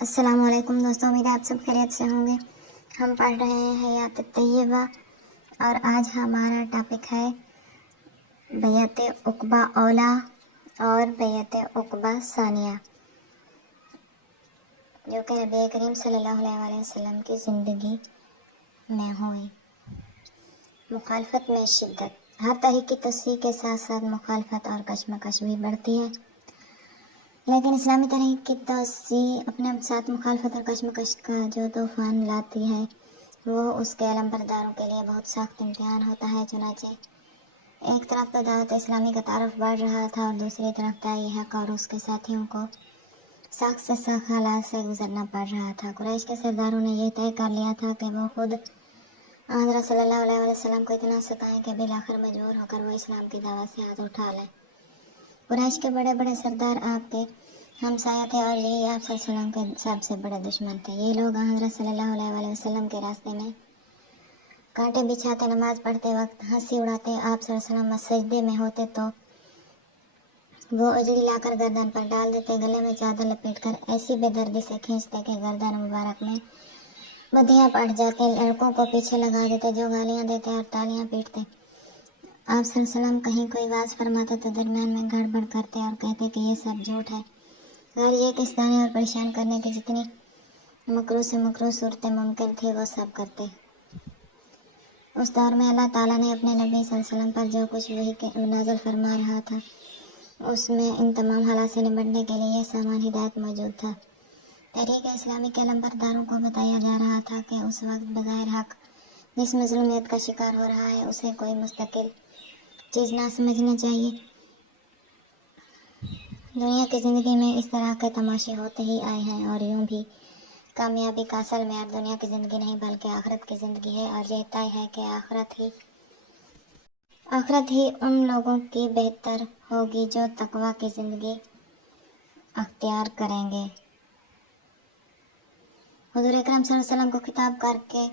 السلام علیکم دوستوں، امید ہے آپ سب خیریت سے ہوں گے۔ ہم پڑھ رہے ہیں حیات طیبہ اور آج ہمارا ٹاپک ہے بیعت عقبہ اولیٰ اور بیعت عقبہ ثانیہ، جو کہ نبی کریم صلی اللہ علیہ وسلم کی زندگی میں ہوئی۔ مخالفت میں شدت۔ ہر تحریک کی تصحیح کے ساتھ ساتھ مخالفت اور کشمکش بھی بڑھتی ہے، لیکن اسلامی تحریک کی توسیع اپنے ساتھ مخالفت اور کشمکش کا جو طوفان لاتی ہے وہ اس کے علم برداروں کے لیے بہت سخت امتحان ہوتا ہے۔ چنانچہ ایک طرف تو دعوت اسلامی کا تعارف بڑھ رہا تھا اور دوسری طرف داعی حق اور اس کے ساتھیوں کو سخت سے سخت حالات سے گزرنا پڑ رہا تھا۔ قریش کے سرداروں نے یہ طے کر لیا تھا کہ وہ خود حضرت صلی اللہ علیہ وسلم کو اتنا ستائیں کہ بالآخر مجبور ہو کر وہ اسلام کی دعوت سے ہاتھ اٹھا لیں۔ قریش کے بڑے بڑے سردار آپ کے ہمسایہ تھے اور یہی آپ صلی اللہ علیہ وسلم کے سب سے بڑے دشمن تھے۔ یہ لوگ حضرت صلی اللہ علیہ وسلم کے راستے میں کانٹے بچھاتے، نماز پڑھتے وقت ہنسی اڑاتے، آپ صلی اللہ علیہ وسلم سجدے میں ہوتے تو وہ اجڑی لا کر گردن پر ڈال دیتے، گلے میں چادر لپیٹ کر ایسی بے دردی سے کھینچتے کہ گردن مبارک میں بدیاں پڑ جاتے، لڑکوں کو پیچھے لگا دیتے جو گالیاں دیتے اور تالیاں پیٹتے۔ آپ صلی اللہ علیہ وسلم کہیں کوئی واز فرماتے تو درمیان میں گڑبڑ کرتے اور کہتے کہ یہ سب جھوٹ ہے۔ غیر یہ کہ ستانے اور پریشان کرنے کی جتنی مکروہ سے مکروہ صورتیں ممکن تھی وہ سب کرتے۔ اس دور میں اللہ تعالیٰ نے اپنے نبی صلی اللہ علیہ وسلم پر جو کچھ وحی نازل فرما رہا تھا اس میں ان تمام حالات سے نمٹنے کے لیے یہ سامان ہدایت موجود تھا۔ تحریک اسلامی کے علم برداروں کو بتایا جا رہا تھا کہ اس وقت بظاہر حق جس مظلومیت کا شکار ہو رہا ہے اسے کوئی مستقل چیز نہ سمجھنا چاہیے۔ دنیا کی زندگی میں اس طرح کے تماشے ہوتے ہی آئے ہیں اور یوں بھی کامیابی کا اصل معیار دنیا کی زندگی نہیں بلکہ آخرت کی زندگی ہے، اور یہ طے ہے کہ آخرت ہی ان لوگوں کی بہتر ہوگی جو تقویٰ کی زندگی اختیار کریں گے۔ حضور اکرم صلی اللہ علیہ وسلم کو خطاب کر کے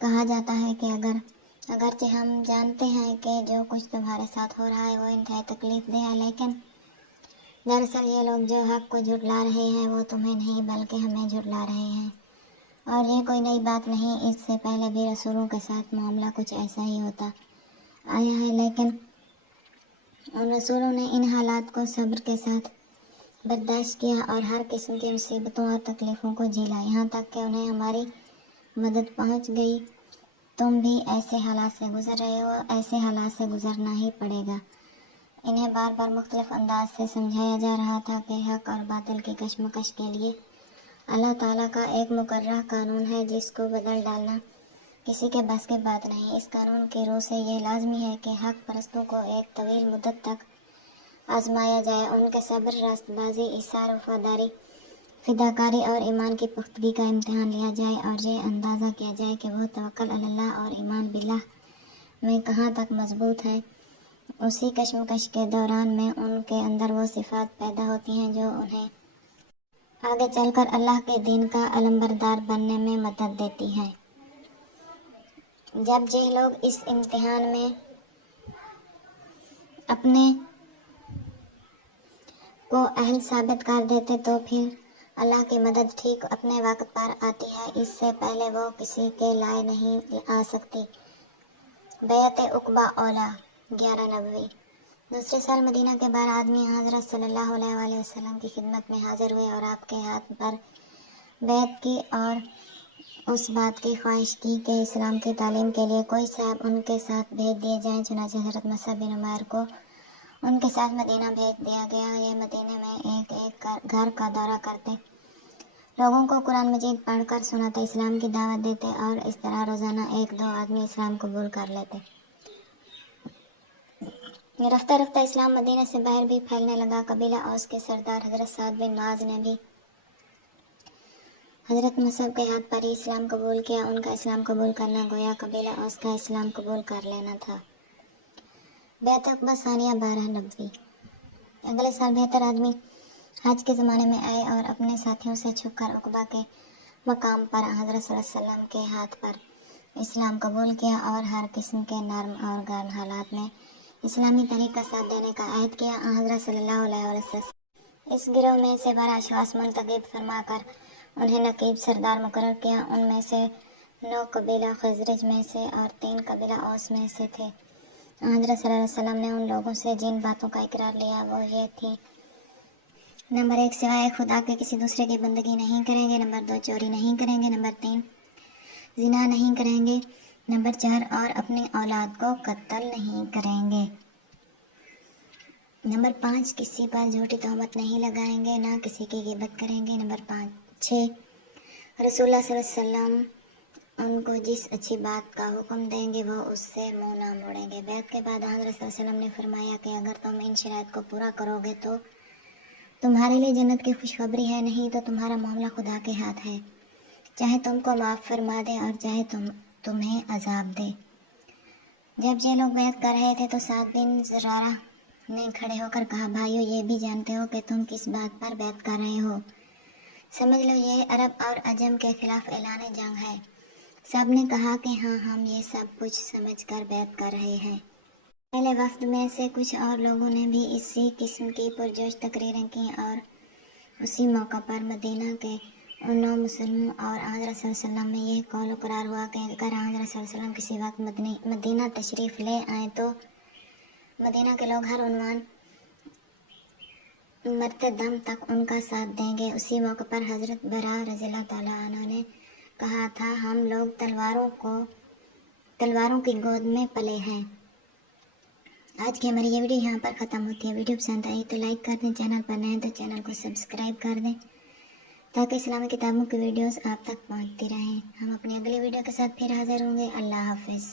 کہا جاتا ہے کہ اگرچہ ہم جانتے ہیں کہ جو کچھ تمہارے ساتھ ہو رہا ہے وہ انتہائی تکلیف دہ ہے، لیکن دراصل یہ لوگ جو حق کو جھٹلا رہے ہیں وہ تمہیں نہیں بلکہ ہمیں جھٹلا رہے ہیں، اور یہ کوئی نئی بات نہیں، اس سے پہلے بھی رسولوں کے ساتھ معاملہ کچھ ایسا ہی ہوتا آیا ہے، لیکن ان رسولوں نے ان حالات کو صبر کے ساتھ برداشت کیا اور ہر قسم کی مصیبتوں اور تکلیفوں کو جھیلا، یہاں تک کہ انہیں ہماری مدد پہنچ گئی۔ تم بھی ایسے حالات سے گزر رہے ہو، ایسے حالات سے گزرنا ہی پڑے گا۔ انہیں بار بار مختلف انداز سے سمجھایا جا رہا تھا کہ حق اور باطل کی کشمکش کے لیے اللہ تعالیٰ کا ایک مقررہ قانون ہے جس کو بدل ڈالنا کسی کے بس کی بات نہیں۔ اس قانون کی روح سے یہ لازمی ہے کہ حق پرستوں کو ایک طویل مدت تک آزمایا جائے، ان کے صبر، راست بازی، ایثار، وفاداری، فداکاری اور ایمان کی پختگی کا امتحان لیا جائے اور یہ اندازہ کیا جائے کہ وہ توکل علی اللہ اور ایمان باللہ میں کہاں تک مضبوط ہے۔ اسی کشمکش کے دوران میں ان کے اندر وہ صفات پیدا ہوتی ہیں جو انہیں آگے چل کر اللہ کے دین کا علمبردار بننے میں مدد دیتی ہیں۔ جب یہ لوگ اس امتحان میں اپنے کو اہل ثابت کر دیتے تو پھر اللہ کی مدد ٹھیک اپنے وقت پر آتی ہے، اس سے پہلے وہ کسی کے لائے نہیں آ سکتی۔ بیعت عقبہ اولیٰ 11 نبوی۔ دوسرے سال مدینہ کے 12 آدمی حضرت صلی اللہ علیہ وسلم کی خدمت میں حاضر ہوئے اور آپ کے ہاتھ پر بیعت کی اور اس بات کی خواہش کی کہ اسلام کی تعلیم کے لیے کوئی صاحب ان کے ساتھ بھیج دیے جائیں۔ چنانچہ حضرت مصعب بن عمیر کو ان کے ساتھ مدینہ بھیج دیا گیا۔ یہ مدینے میں ایک ایک گھر کا دورہ کرتے، لوگوں کو قرآن مجید پڑھ کر سناتے، اسلام کی دعوت دیتے اور اس طرح روزانہ 1-2 آدمی اسلام قبول کر لیتے۔ رفتہ رفتہ اسلام مدینہ سے باہر بھی پھیلنے لگا۔ قبیلہ اوس کے سردار حضرت سعد بن معاذ نے بھی حضرت مصعب کے ہاتھ پر ہی اسلام قبول کیا۔ ان کا اسلام قبول کرنا گویا قبیلہ اوس کا اسلام قبول کر لینا تھا۔ بیعت عقبہ ثانیہ 12 نبوی۔ اگلے سال 72 آدمی حج کے زمانے میں آئے اور اپنے ساتھیوں سے چھپ کر عقبہ کے مقام پر حضرت صلی اللہ علیہ وسلم کے ہاتھ پر اسلام قبول کیا اور ہر قسم کے نرم اور گرم حالات میں اسلامی طریق کا ساتھ دینے کا عہد کیا۔ حضرت صلی اللہ علیہ وسلم اس گروہ میں سے بڑا اشخاص منتخب فرما کر انہیں نقیب سردار مقرر کیا۔ ان میں سے 9 قبیلہ خزرج میں سے اور 3 قبیلہ اوس میں سے تھے۔ حضرت صلی اللہ علیہ وسلم نے ان لوگوں سے جن باتوں کا اقرار لیا وہ یہ تھی: نمبر 1، سوائے خدا کے کسی دوسرے کی بندگی نہیں کریں گے۔ نمبر 2، چوری نہیں کریں گے۔ نمبر 3، زنا نہیں کریں گے۔ نمبر 4، اور اپنی اولاد کو قتل نہیں کریں گے۔ نمبر 5، کسی پر جھوٹی تہمت نہیں لگائیں گے، نہ کسی کی غیبت کریں گے۔ نمبر 6، رسول اللہ صلی اللہ علیہ وسلم ان کو جس اچھی بات کا حکم دیں گے وہ اس سے منہ نہ موڑیں گے۔ بیعت کے بعد حضرت صلی اللہ علیہ وسلم نے فرمایا کہ اگر تم ان شرائط کو پورا کرو گے تو تمہارے لیے جنت کی خوشخبری ہے، نہیں تو تمہارا معاملہ خدا کے ہاتھ ہے، چاہے تم کو معاف فرما دے اور چاہے تمہیں عذاب دے۔ جب یہ لوگ بیعت کر رہے تھے تو سعد بن زرارہ نے کھڑے ہو کر کہا: بھائیو، یہ بھی جانتے ہو کہ تم کس بات پر بیعت کر رہے ہو؟ سمجھ لو یہ عرب اور عجم کے خلاف اعلان جنگ ہے۔ سب نے کہا کہ ہاں، ہم یہ سب کچھ سمجھ کر بیعت کر رہے ہیں۔ پہلے وفد میں سے کچھ اور لوگوں نے بھی اسی قسم کی پرجوش تقریریں کی اور اسی موقع پر مدینہ کے ان 9 مسلموں اور حضرت صلی اللہ علیہ وسلم میں یہ قول و قرار ہوا کہ اگر حضرت صلی اللہ علیہ وسلم کسی وقت مدینہ تشریف لے آئیں تو مدینہ کے لوگ ہر عنوان مرتے دم تک ان کا ساتھ دیں گے۔ اسی موقع پر حضرت برا رضی اللہ تعالیٰ عنہ نے کہا تھا: ہم لوگ تلواروں کی گود میں پلے ہیں۔ آج کی ہماری یہ ویڈیو یہاں پر ختم ہوتی ہے۔ ویڈیو پسند آئی تو لائک کر دیں، چینل پر نئے ہیں تو چینل کو سبسکرائب کر دیں تاکہ اسلامی کتابوں کی ویڈیوز آپ تک پہنچتی رہیں۔ ہم اپنی اگلی ویڈیو کے ساتھ پھر حاضر ہوں گے۔ اللہ حافظ۔